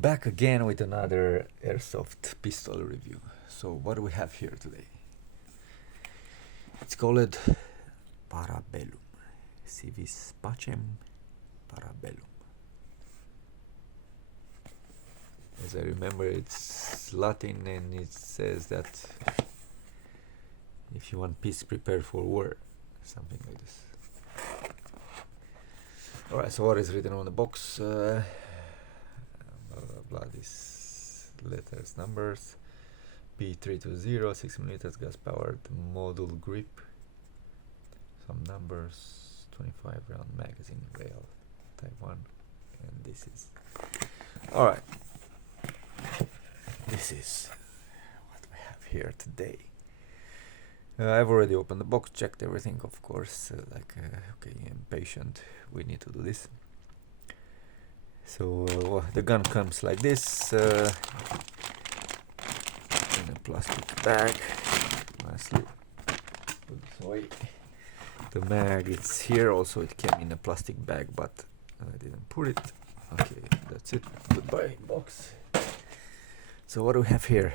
Back again with another airsoft pistol review. So what do we have here today? It's called Parabellum. Si vis pacem Parabellum. As I remember, it's Latin and it says that if you want peace, prepare for war. Something like this. Alright, so what is written on the box? Blah blah blah, these letters, numbers. P320, 6mm gas powered module grip. Some numbers, 25 round magazine, rail, type 1. And this is. Alright. This is what we have here today. I've already opened the box, checked everything, of course. Okay, I'm patient. We need to do this. So the gun comes like this, in a plastic bag. Nicely put this away. The mag, it's here. Also, it came in a plastic bag, but I didn't put it. Okay, that's it. Goodbye, box. So what do we have here?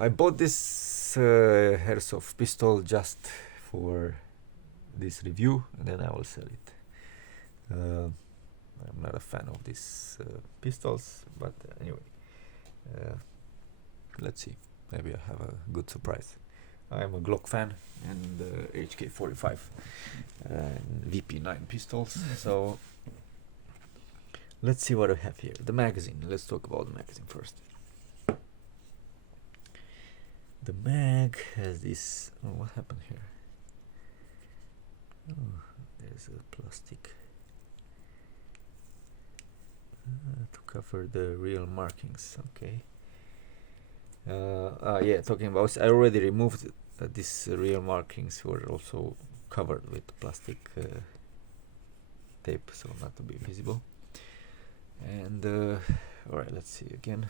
I bought this airsoft pistol just for this review, and then I will sell it. I'm not a fan of these pistols, but anyway, let's see. Maybe I have a good surprise. I'm a Glock fan and HK45 and VP9 pistols. So let's see what I have here. The magazine. Let's talk about the magazine first. The mag has this. Oh, what happened here? Oh, there's a plastic to cover the real markings. Okay. Yeah, talking about. I already removed these real markings were also covered with plastic tape, so not to be visible. And alright, let's see again.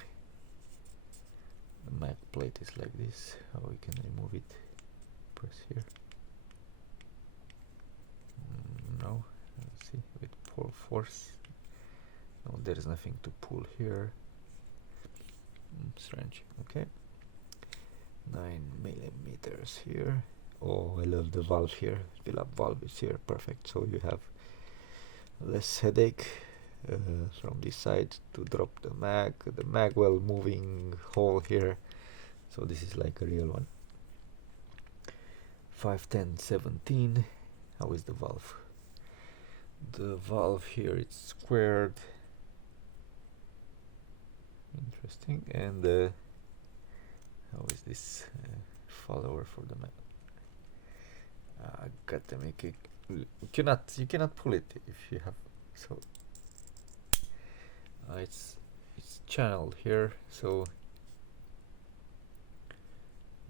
The mag plate is like this. How we can remove it? Press here. No, let's see, with full force. No, there is nothing to pull here. Strange. Okay. 9mm here. Oh, I love the valve here. Fill up valve is here. Perfect. So you have less headache from this side to drop the mag. The mag well moving hole here. So this is like a real one. 510-17. How is the valve? The valve here it's squared. Interesting. And how is this follower for the mag? I got to make it. You cannot pull it if you have. So it's channeled here, so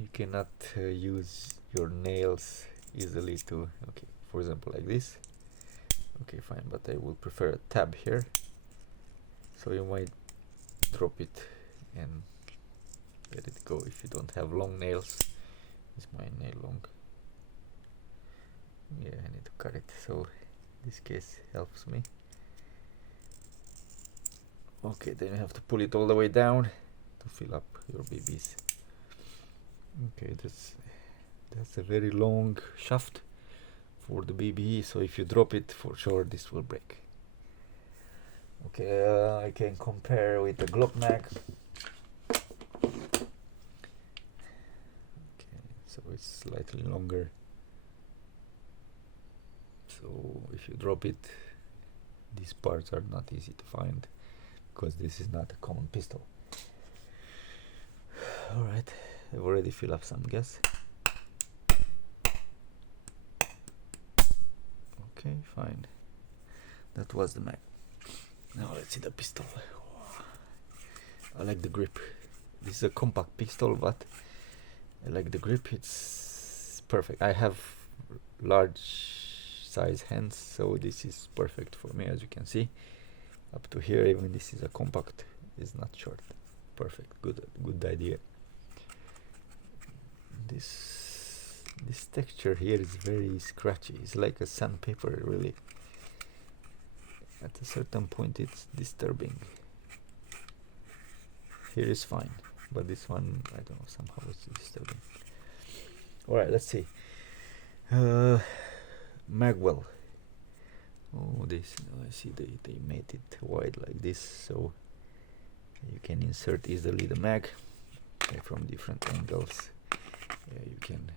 you cannot use your nails easily to. Okay, for example, like this. Okay, fine, but I would prefer a tab here. So you might drop it and let it go if you don't have long nails. Is my nail long? Yeah, I need to cut it, so this case helps me. Okay, then you have to pull it all the way down to fill up your BBs. Okay, that's a very long shaft for the BB, so if you drop it, for sure this will break. Okay, I can compare with the Glock mag. Okay, so it's slightly longer. So if you drop it, these parts are not easy to find because this is not a common pistol. Alright, I've already filled up some gas. Okay, fine. That was the mag. Now let's see the pistol. I like the grip. This is a compact pistol, but I like the grip. It's perfect. I have large size hands, so this is perfect for me, as you can see. Up to here, even this is a compact, is not short. Perfect. Good idea. This texture here is very scratchy. It's like a sandpaper, really. At a certain point it's disturbing. Here is fine, but this one, I don't know, somehow it's disturbing. Alright, let's see. Magwell. Oh, this, I see they made it wide like this, so you can insert easily the mag from different angles. Yeah, you can.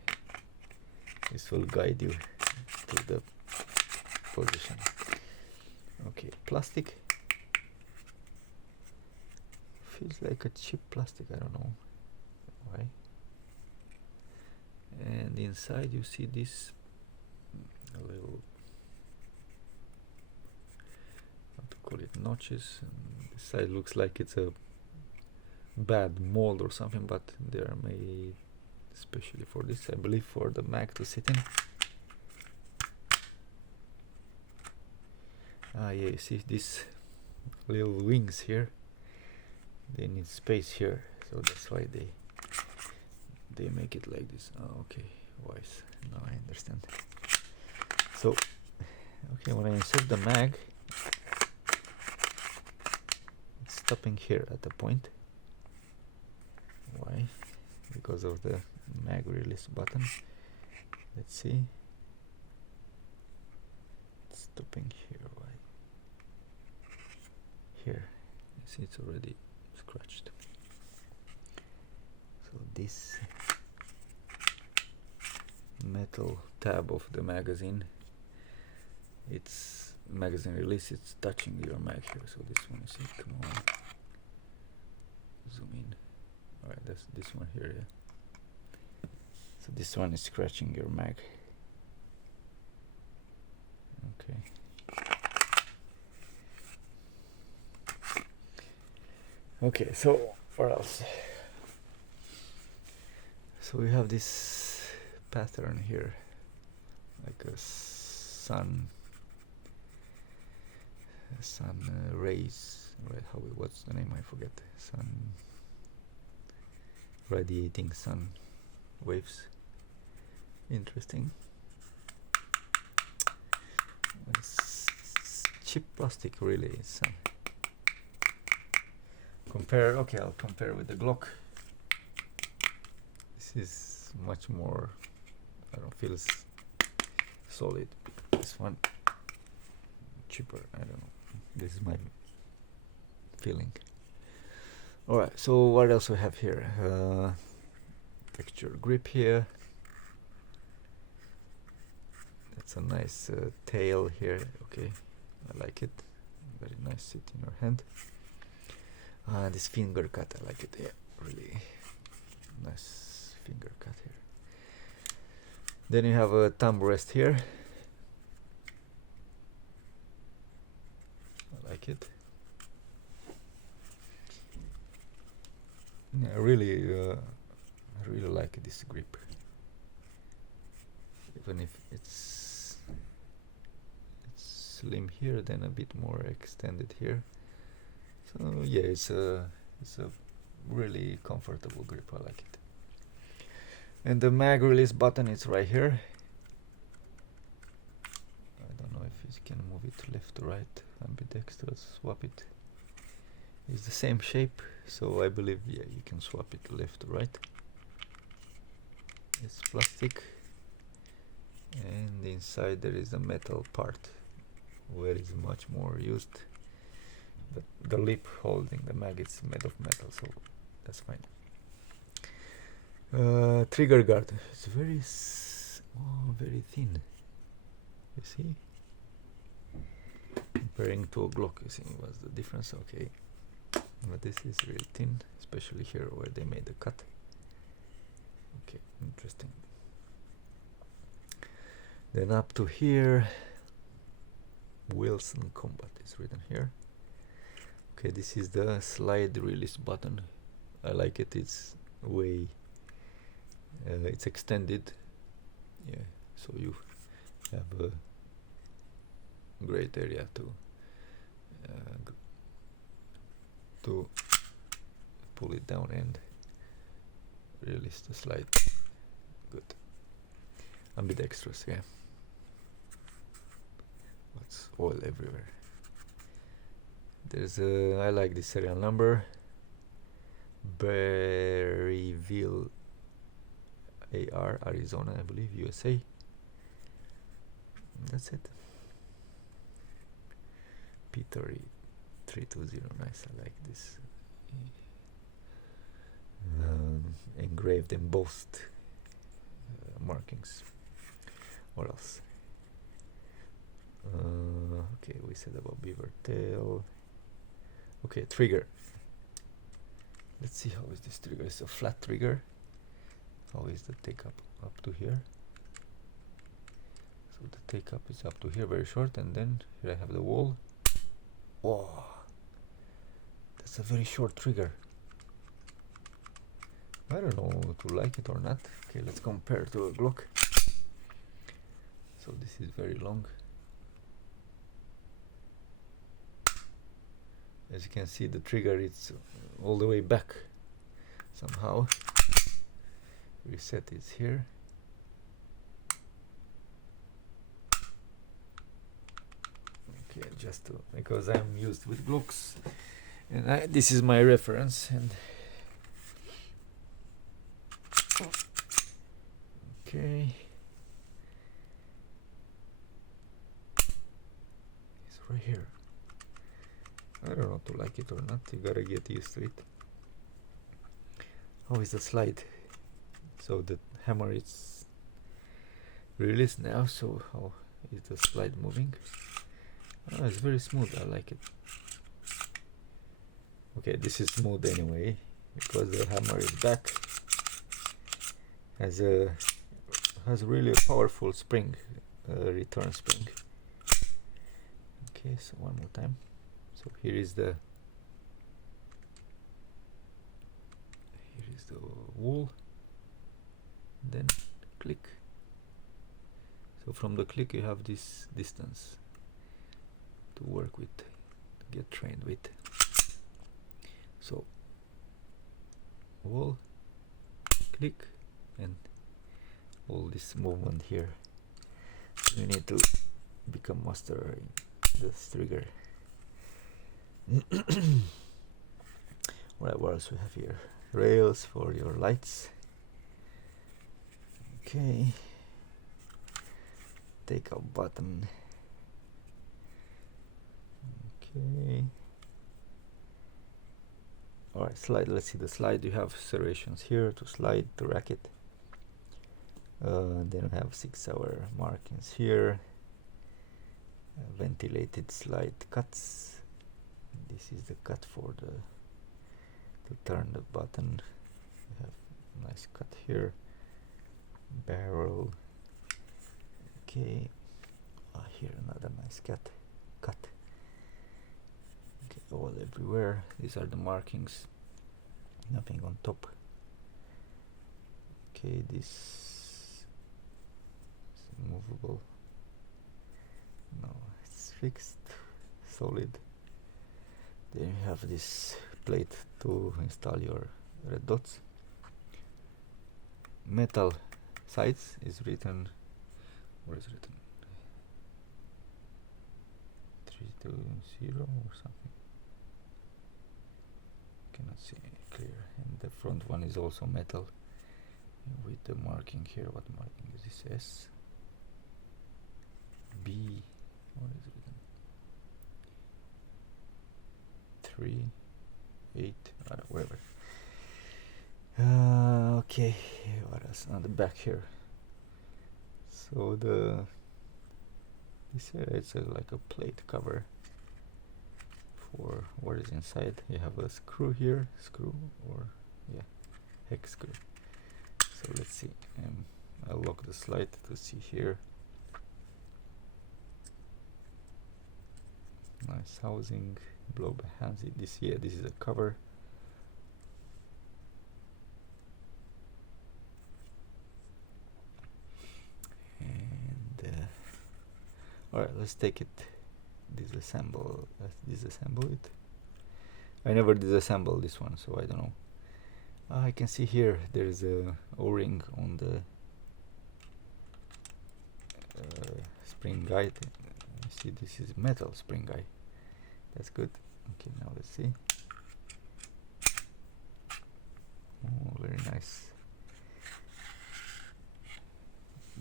This will guide you to the position. Okay, plastic. Feels like a cheap plastic, I don't know why. And inside you see this little, how to call it, notches. And this side looks like it's a bad mold or something, but they are made especially for this, I believe, for the mag to sit in. Ah, yeah, you see these little wings here, they need space here, so that's why they make it like this. Oh, okay, wise, now I understand. So okay, when I insert the mag, it's stopping here at the point. Why? Because of the mag release button. Let's see, it's stopping here. Why? Here, you see it's already scratched. So this metal tab of the magazine, it's magazine release, it's touching your mag here. So this one, you see, come on, zoom in. Alright, that's this one here, yeah. So this one is scratching your mag. Okay. Okay, so what else? So we have this pattern here, like a sun rays, right? What's the name? I forget. Sun radiating sun waves. Interesting. It's cheap plastic, really. It's compare. Okay, I'll compare with the Glock. This is much more, I don't feel solid. This one cheaper, I don't know. This is my feeling. Alright, so what else we have here? Texture grip here. That's a nice tail here. Okay, I like it. Very nice sit in your hand. This finger cut, I like it. Yeah, really nice finger cut here. Then you have a thumb rest here. I like it. Yeah, I really like this grip. Even if it's slim here, then a bit more extended here. So yeah, it's a really comfortable grip. I like it. And the mag release button is right here. I don't know if you can move it left to right, ambidextrous, swap it. It's the same shape, so I believe, yeah, you can swap it left to right. It's plastic, and inside there is a metal part where it's much more used. The lip holding the mag is made of metal, so that's fine. Trigger guard, it's very very thin. You see, comparing to a Glock, you see what's the difference? Okay, but this is really thin, especially here where they made the cut. Okay, interesting. Then up to here, Wilson Combat is written here. Okay, this is the slide release button. I like it. It's way it's extended, yeah, so you have a great area to pull it down and release the slide. Good. Ambidextrous, yeah. What's oil everywhere. There's a, I like this serial number. Berryville, AR, Arizona, I believe, USA. That's it. P320, nice, I like this. Engraved, embossed markings. What else? Okay, we said about beaver tail. Okay, trigger. Let's see how is this trigger. It's a flat trigger. How is the take up to here? So the take up is up to here, very short, and then here I have the wall. Wow, that's a very short trigger. I don't know to like it or not. Okay, let's compare to a Glock. So this is very long. As you can see, the trigger is all the way back somehow. Reset is here. Okay, just to, because I'm used with Glocks and this is my reference. And okay, it's right here. I don't know to like it or not. You gotta get used to it. How is the slide? So the hammer is released now. So how is the slide moving? Oh, it's very smooth. I like it. Okay, this is smooth anyway because the hammer is back. Has really a powerful spring, return spring. Okay, so one more time. So here is the wall. Then click. So from the click you have this distance to work with, to get trained with. So wall, click, and all this movement here. You need to become master in this trigger. Right, what else we have here? Rails for your lights. Okay. Take out button. Okay. Alright, slide. Let's see the slide. You have serrations here to slide to rack it. Then we have 6 Sauer markings here. Ventilated slide cuts. This is the cut for the to turn the button. We have a nice cut here. Barrel. Okay. Here another nice cut. Okay, all everywhere. These are the markings. Nothing on top. Okay, this is movable. No, it's fixed, solid. Then you have this plate to install your red dots. Metal sides is written, what is written? 320 or something. Cannot see clear. And the front one is also metal with the marking here. What marking is this? S, B, what is it written? 3, 8, whatever. Okay, what else on the back here? So this area is like a plate cover for what is inside. You have a screw here, hex screw. So let's see. I'll lock the slide to see here. Nice housing. Blow by hands. This is a cover. And all right, let's take it. Let's disassemble it. I never disassembled this one, so I don't know. I can see here there's a O-ring on the spring guide. See, this is metal spring guide. That's good. Okay, now let's see. Oh, very nice.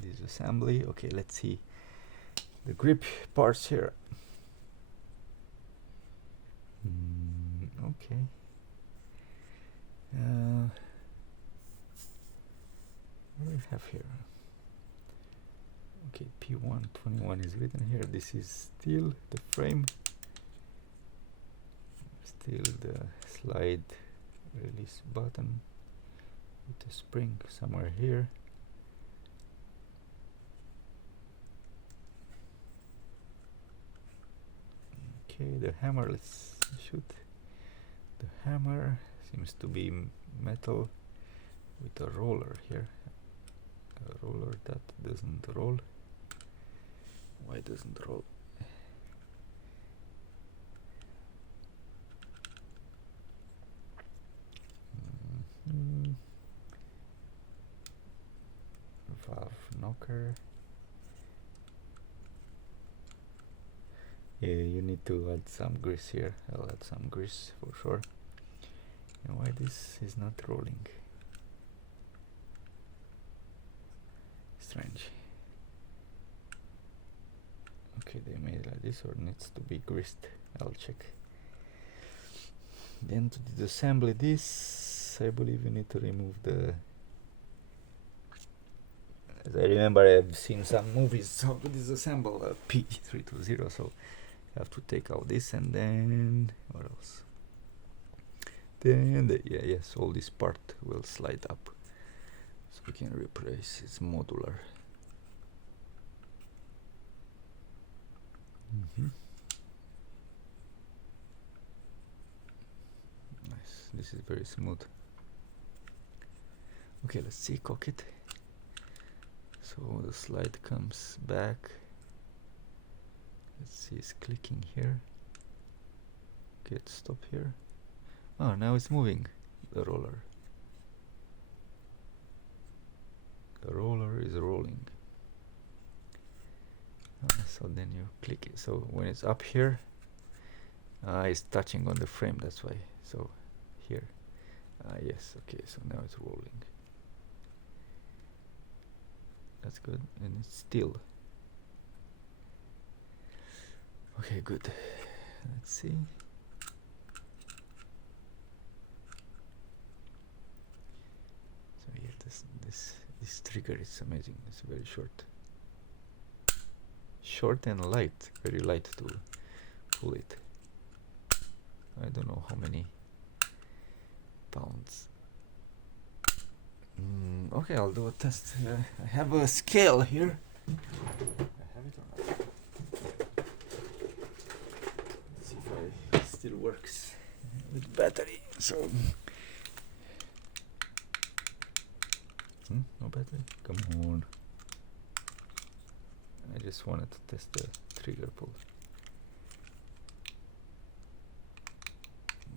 Disassembly. Okay, let's see the grip parts here. Okay. What do we have here? Okay, P121 is written here. This is still the frame, still the slide release button with a spring somewhere here. Okay, the hammer, let's shoot. The hammer seems to be metal with a roller here. A roller that doesn't roll. Why doesn't roll? Valve knocker. Yeah, you need to add some grease here. I'll add some grease for sure. And why this is not rolling? Strange. Okay, they made it like this, or needs to be greased. I'll check. Then to disassemble this, I believe you need to remove the. As I remember, I've seen some movies how to disassemble a P320, so you have to take out this, and then what else? Then yes, all this part will slide up, so we can replace. It's modular. Nice. This is very smooth. Okay, let's see. Cock it. So the slide comes back. Let's see, it's clicking here. Okay, stop here. Oh, now it's moving, the roller. The roller is rolling. So then you click it. So when it's up here, it's touching on the frame, that's why. So here. Yes, okay, so now it's rolling. That's good, and it's still. Okay, good. Let's see. So here, this trigger is amazing. It's very short and light, very light to pull it. I don't know how many pounds. Okay, I'll do a test. I have a scale here. I have it or not? Let's see if it still works with battery. So, no battery? Come on. I just wanted to test the trigger pull.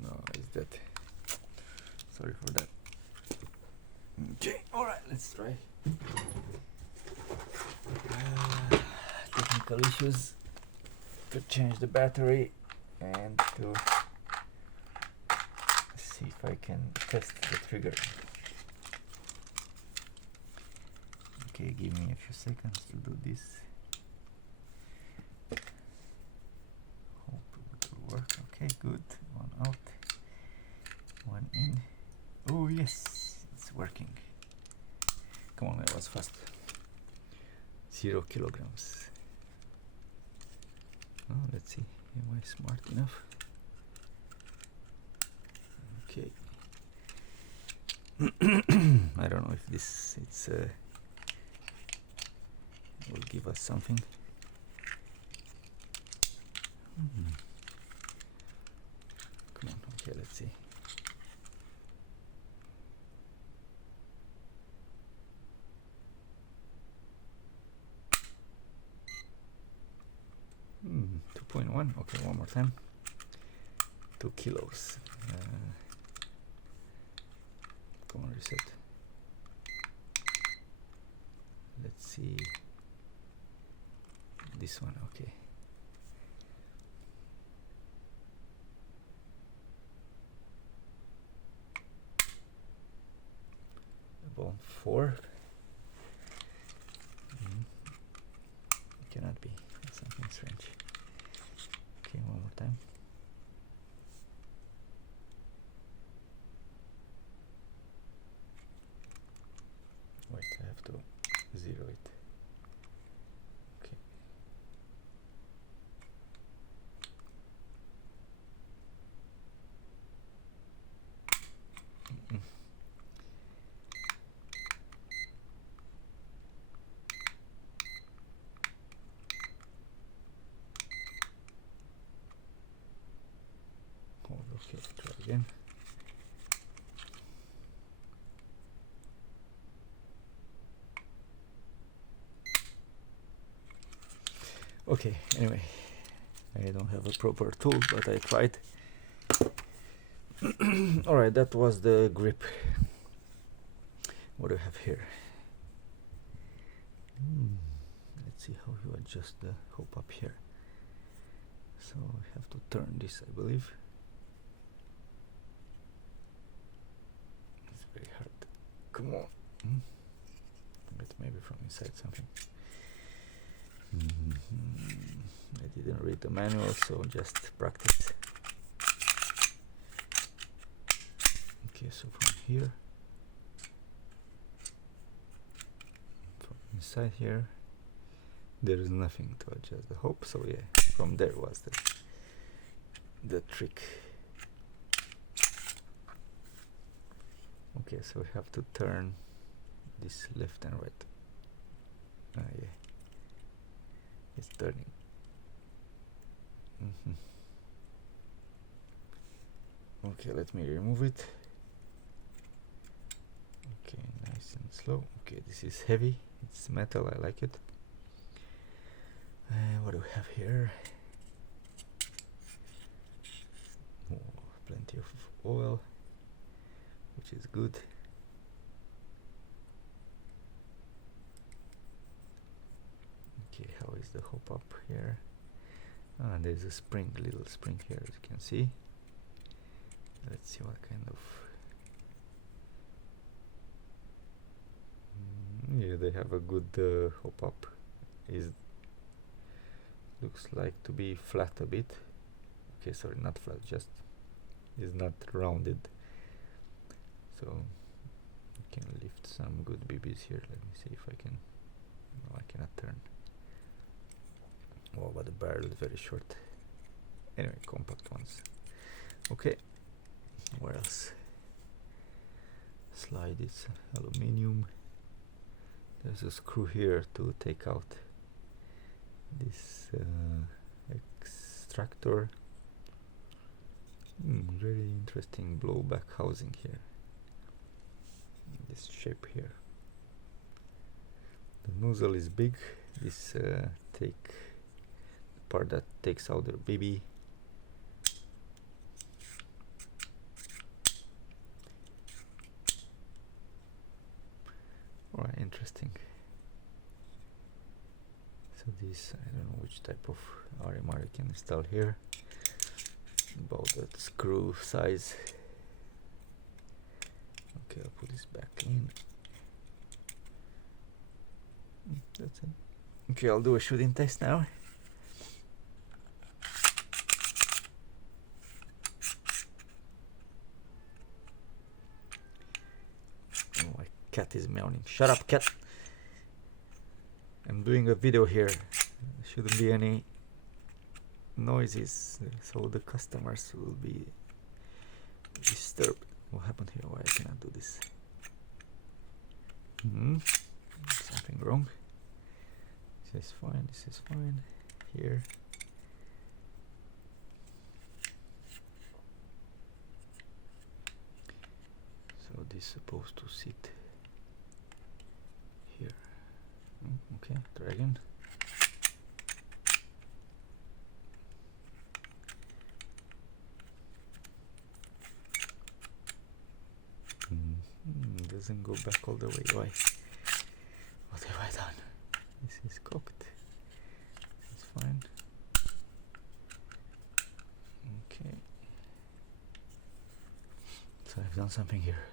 No, is that? Sorry for that. Okay, alright, let's try. Technical issues to change the battery and to see if I can test the trigger. Okay, give me a few seconds to do this. Hope it will work. Okay, good. One out, one in. Oh yes, it's working. Come on, that was fast. 0 kilograms. Oh, let's see. Am I smart enough? Okay. I don't know if this will give us something. Come on. Okay, let's see. Hmm, 2.1. Okay, one more time. 2 kilos. Come on, reset. Let's see. This one, okay. bone 4. Cannot be. Something strange. Okay, one more time. Wait, I have to 0 it. Okay. Okay, try again. Okay, anyway, I don't have a proper tool, but I tried. Alright, that was the grip. What do I have here? Let's see how you adjust the hope up here. So I have to turn this, I believe. It's very hard. Come on. But maybe from inside something. I didn't read the manual, so just practice. Okay, so from here, from inside here, there is nothing to adjust the hope. So yeah, from there was the trick. Okay, so we have to turn this left and right. Yeah, it's turning. Okay, let me remove it. Okay, nice and slow. Okay, this is heavy. It's metal. I like it. What do we have here? Oh, plenty of oil, which is good. Okay, how is the hop up here? There's a spring, little spring here, as you can see. Let's see what kind of... yeah, they have a good hop up. Looks like to be flat a bit. Okay, sorry, not flat, just is not rounded. So you can lift some good BBs here. Let me see if I can. No, I cannot turn. Oh, but the barrel is very short. Anyway, compact ones. Okay, where else? Slide is aluminium. There's a screw here to take out this extractor. Very interesting blowback housing here. This shape here. The nozzle is big. This part that takes out the BB. Alright, interesting. So this, I don't know which type of RMR you can install here. About that screw size. Okay, I'll put this back in. That's it. Okay, I'll do a shooting test now. Oh, my cat is meowing. Shut up, cat! I'm doing a video here. There shouldn't be any noises, so the customers will be disturbed. What happened here? Why I cannot do this? Something wrong. This is fine. This is fine. Here. So this is supposed to sit here. Okay, try again. Doesn't go back all the way. Why? What have I done? This is cocked. It's fine. Okay. So I've done something here.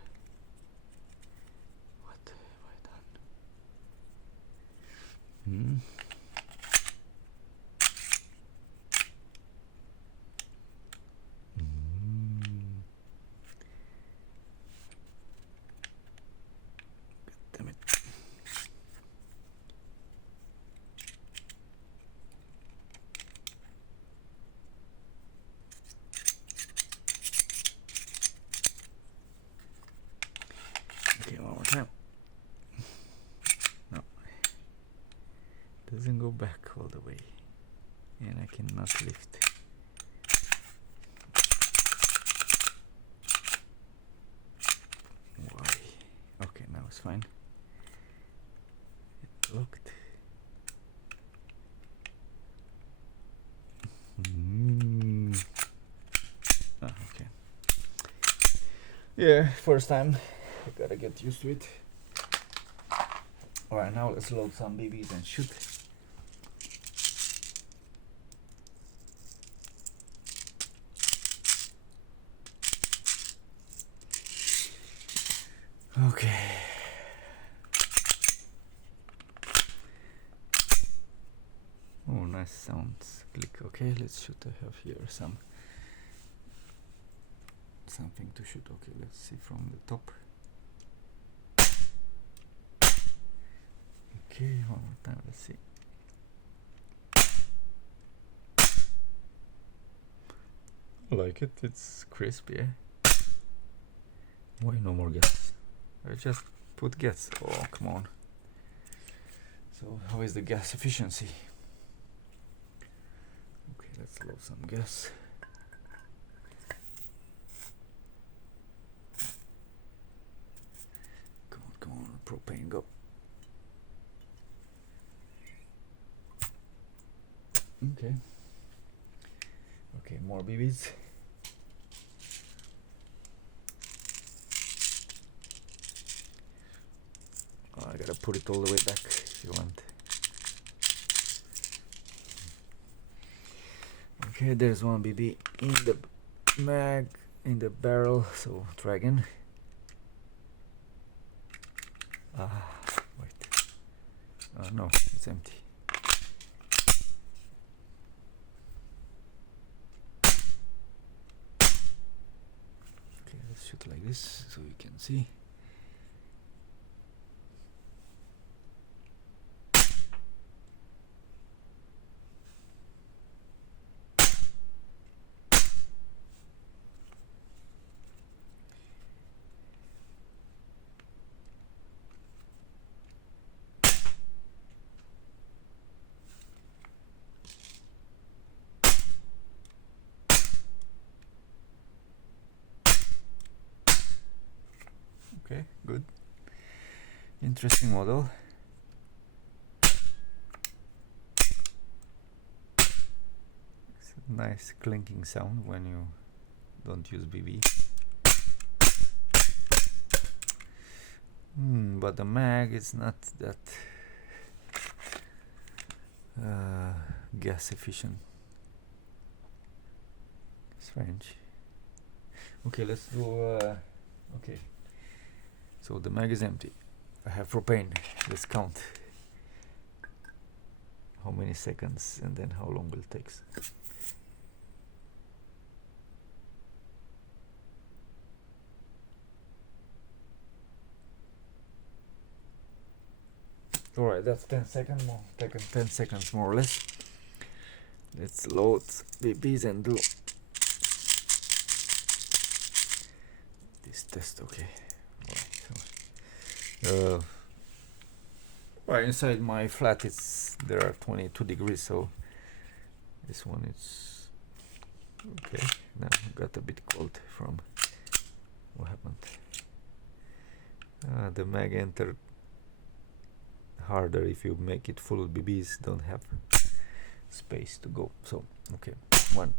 What? Mm. Damn it. Okay, one more time. No. Doesn't go back all the way. And I cannot lift. Why? Okay, now it's fine. It locked. Okay. Yeah, first time. I gotta get used to it. Alright, now let's load some BBs and shoot. Okay. Oh, nice sounds. Click. Okay, let's shoot. I have here something to shoot. Okay, let's see from the top. Okay, one more time. Let's see. I like it. It's crispy. Eh? Why no more gas? I just put gas. Oh, come on. So how is the gas efficiency? Okay, let's load some gas. Come on, propane, go. Okay. Okay, more BBs. Oh, I gotta put it all the way back if you want. Okay, there's one BB in the mag, in the barrel, so try again. Wait. No, it's empty. Okay, let's shoot like this so you can see. Okay, good. Interesting model. It's a nice clinking sound when you don't use BB. But the mag is not that gas efficient. Strange. Okay, let's do okay. So the mag is empty. I have propane. Let's count how many seconds and then how long it takes. Alright, that's 10 seconds more. Taken 10 seconds more or less. Let's load BBs and do this test. Okay. Right, inside my flat there are 22 degrees, so this one is okay. Now got a bit cold from what happened. The mag entered harder if you make it full of BBs, don't have space to go. So okay, 1.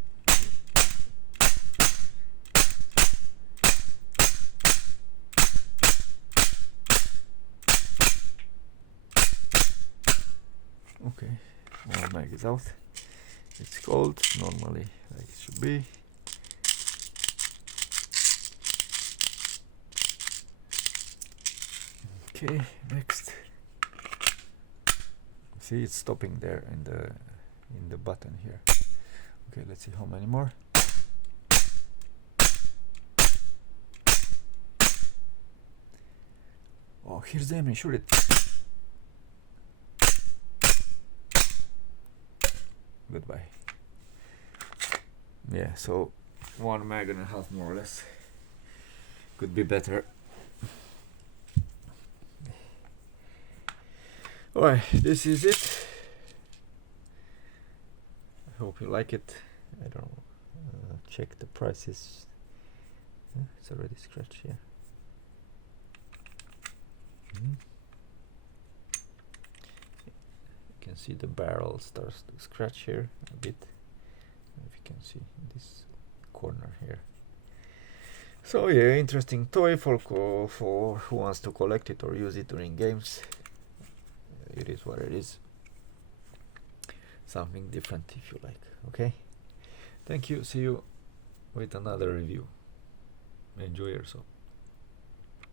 Okay, one mag is out. It's cold, normally like it should be. Okay, next. See, it's stopping there in the button here. Okay, let's see how many more. Oh, here's the enemy. Shoot it. Goodbye. Yeah, so 1 mag and a half more or less. Could be better. Alright, this is it. I hope you like it. I don't know. Check the prices. It's already scratched here. You can see the barrel starts to scratch here a bit. If you can see in this corner here. So yeah, interesting toy for who wants to collect it or use it during games. It is what it is. Something different if you like. Okay. Thank you. See you with another review. Enjoy yourself.